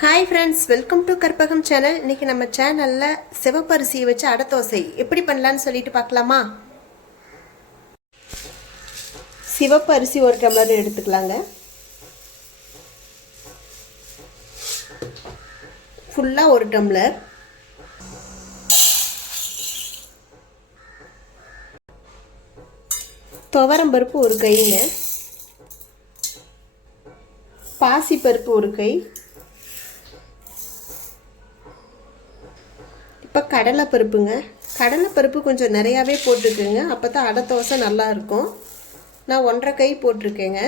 Hi friends welcome to Karpagam channel இன்றைக்கி நம்ம சேனலில் சிவப்பரிசியை வச்சு அடை தோசை. எப்படி பண்ணலான்னு சொல்லிட்டு பார்க்கலாமா? சிவப்பரிசி ஒரு டம்ளர் எடுத்துக்கலாங்க. ஃபுல்லாக ஒரு டம்ளர். துவரம்பருப்பு ஒரு கைங்க. பாசிப்பருப்பு ஒரு கை. இப்போ கடலைப்பருப்புங்க. கடலைப்பருப்பு கொஞ்சம் நிறையாவே போட்டிருக்குங்க அப்போ தான் அடை தோசை நல்லா இருக்கும். நான் ஒன்றரை கை போட்டிருக்கேங்க.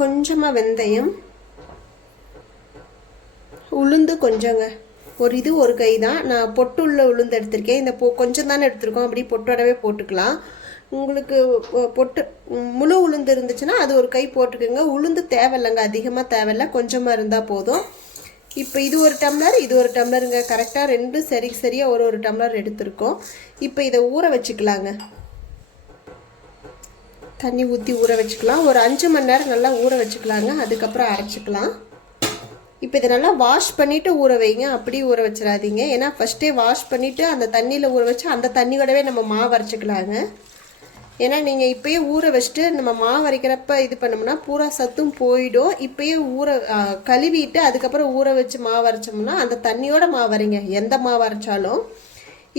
கொஞ்சமாக வெந்தயம். உளுந்து கொஞ்சங்க. ஒரு இது ஒரு கை தான். நான் பொட்டு உள்ள உளுந்து எடுத்திருக்கேன். இந்த பொ கொஞ்சம் தானே எடுத்திருக்கோம். அப்படி பொட்டோடவே போட்டுக்கலாம். உங்களுக்கு பொட்டு முழு உளுந்து இருந்துச்சுன்னா அது ஒரு கை போட்டுக்கோங்க. உளுந்து தேவையில்லைங்க. அதிகமாக தேவையில்ல. கொஞ்சமாக இருந்தால் போதும். இப்போ இது ஒரு டம்ளர் இது ஒரு டம்ளருங்க. கரெக்டாக ரெண்டும் சரி சரியாக ஒரு ஒரு டம்ளர் எடுத்திருக்கோம். இப்போ இதை ஊற வச்சுக்கலாங்க. தண்ணி ஊற்றி ஊற வச்சுக்கலாம். ஒரு அஞ்சு மணி நேரம் நல்லா ஊற வச்சுக்கலாங்க. அதுக்கப்புறம் அரைச்சிக்கலாம். இப்போ இதை நல்லா வாஷ் பண்ணிவிட்டு ஊற வைங்க. அப்படியே ஊற வச்சிடாதீங்க. ஏன்னா ஃபஸ்ட்டே வாஷ் பண்ணிவிட்டு அந்த தண்ணியில் ஊற வச்சு அந்த தண்ணியோடவே நம்ம மாவு அரைச்சிக்கலாங்க. ஏன்னா நீங்கள் இப்போயே ஊற வச்சுட்டு நம்ம மாவு வரைக்கிறப்ப இது பண்ணோம்னா பூரா சத்தும் போயிடும். இப்போயே ஊற கழுவிட்டு அதுக்கப்புறம் ஊற வச்சு மாவு அரைச்சோம்னா அந்த தண்ணியோட மாவு வரைங்க எந்த மாவு அரைச்சாலும்.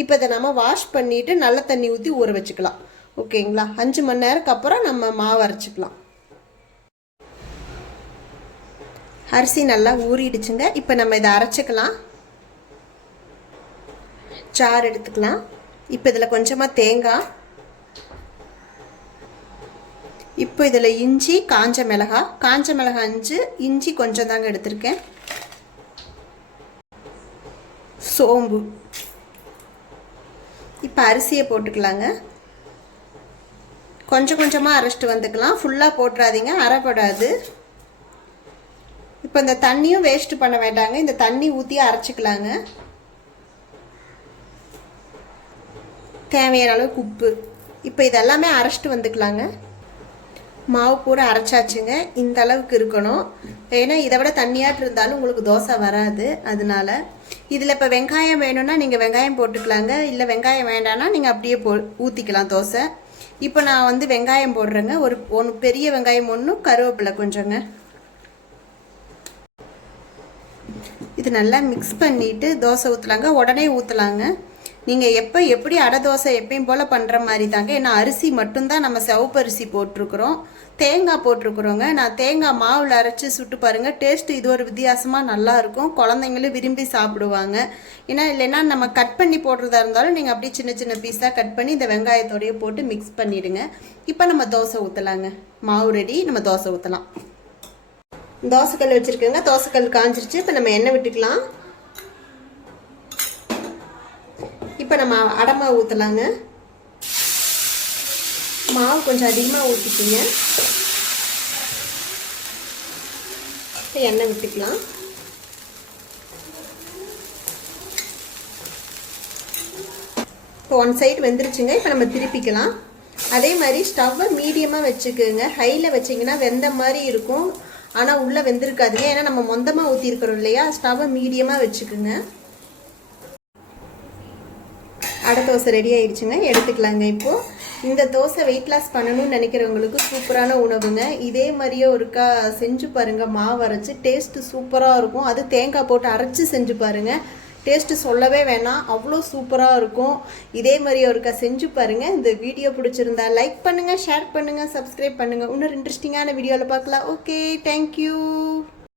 இப்போ இதை நம்ம வாஷ் பண்ணிவிட்டு நல்ல தண்ணி ஊற்றி ஊற வச்சுக்கலாம். ஓகேங்களா? அஞ்சு மணி நேரத்துக்கு அப்புறம் நம்ம மாவு அரைச்சிக்கலாம். அரிசி நல்லா ஊறிடுச்சுங்க. இப்போ நம்ம இதை அரைச்சிக்கலாம். சாறு எடுத்துக்கலாம். இப்போ இதில் கொஞ்சமாக தேங்காய். இப்போ இதில் இஞ்சி காஞ்ச மிளகா. காஞ்ச மிளகா அஞ்சு இஞ்சி கொஞ்சம் தாங்க எடுத்திருக்கேன். சோம்பு. இப்போ அரிசியை போட்டுக்கலாங்க. கொஞ்சம் கொஞ்சமாக அரைச்சிட்டு வந்துக்கலாம். ஃபுல்லாக போட்டுறாதீங்க அரைப்படாது. இப்போ இந்த தண்ணியும் வேஸ்ட் பண்ண வேண்டாங்க. இந்த தண்ணி ஊற்றி அரைச்சிக்கலாங்க. தேவையான அளவுக்கு உப்பு. இப்போ இதெல்லாமே அரைச்சிட்டு வந்துக்கலாங்க. மாவு பூரா அரைச்சாச்சுங்க. இந்த அளவுக்கு இருக்கணும். ஏன்னா இதை விட தண்ணியாட்டு இருந்தாலும் உங்களுக்கு தோசை வராது. அதனால இதில் இப்போ வெங்காயம் வேணும்னா நீங்கள் வெங்காயம் போட்டுக்கலாங்க. இல்லை வெங்காயம் வேண்டாம்னா நீங்கள் அப்படியே போ ஊற்றிக்கலாம் தோசை. இப்போ நான் வந்து வெங்காயம் போடுறேங்க. ஒரு ஒன்று பெரிய வெங்காயம் ஒன்று கருவேப்பிலை கொஞ்சங்க. இது நல்லா மிக்ஸ் பண்ணிவிட்டு தோசை ஊற்றலாங்க உடனே ஊற்றலாங்க நீங்கள் எப்போ எப்படி அடை தோசை எப்பயும் போல் பண்ணுற மாதிரி தாங்க. ஏன்னா அரிசி மட்டும்தான் நம்ம செவப்பரிசி போட்டிருக்குறோம் போட்டிருக்கிறோம். தேங்காய் போட்டிருக்குறோங்க. நான் தேங்காய் மாவில் அரைச்சி சுட்டு பாருங்கள் டேஸ்ட்டு இது ஒரு வித்தியாசமாக நல்லாயிருக்கும் குழந்தைங்களும் விரும்பி சாப்பிடுவாங்க. ஏன்னா இல்லைன்னா நம்ம கட் பண்ணி போடுறதா இருந்தாலும் நீங்கள் அப்படியே சின்ன சின்ன பீஸாக கட் பண்ணி இந்த வெங்காயத்தோடையே போட்டு மிக்ஸ் பண்ணிவிடுங்க இப்போ நம்ம தோசை ஊற்றலாங்க மாவு ரெடி நம்ம தோசை ஊற்றலாம் தோசைக்கல் வச்சுருக்கேங்க. தோசைக்கல் காஞ்சிருச்சு. இப்போ நம்ம எண்ணெய் விட்டுக்கலாம். இப்போ நம்ம அடை மாவு ஊற்றலாங்க மாவு கொஞ்சம் அதிகமாக ஊற்றிக்கிங்க இப்போ எண்ணெய் விட்டுக்கலாம். இப்போ ஒன் சைடு வெந்துருச்சுங்க. இப்போ நம்ம திருப்பிக்கலாம். அதே மாதிரி ஸ்டவ்வை மீடியமாக வச்சுக்கோங்க. ஹையில் வச்சிங்கன்னா வெந்த மாதிரி இருக்கும். ஆனால் உள்ளே வெந்திருக்காதுங்க. ஏன்னா நம்ம மொந்தமாக ஊற்றிருக்கிறோம் இல்லையா? ஸ்டவ்வை மீடியமாக வச்சுக்கோங்க. அடை தோசை ரெடி ஆயிடுச்சுங்க. எடுத்துக்கலாங்க இப்போது இந்த தோசை வெயிட் லாஸ் பண்ணணும்னு நினைக்கிறவங்களுக்கு சூப்பரான உணவுங்க. இதே மாதிரியே ஒருக்கா செஞ்சு பாருங்க. மாவு அரைச்சி டேஸ்ட்டு சூப்பராக இருக்கும். அது தேங்காய் போட்டு அரைச்சி செஞ்சு பாருங்க. டேஸ்ட்டு சொல்லவே வேணாம். அவ்வளோ சூப்பராக இருக்கும். இதே மாதிரி ஒருக்கா செஞ்சு பாருங்க. இந்த வீடியோ பிடிச்சிருந்தா லைக் பண்ணுங்கள் ஷேர் பண்ணுங்கள் சப்ஸ்கிரைப் பண்ணுங்கள் இன்னொரு இன்ட்ரெஸ்டிங்கான வீடியோவில் பார்க்கலாம். Okay thank you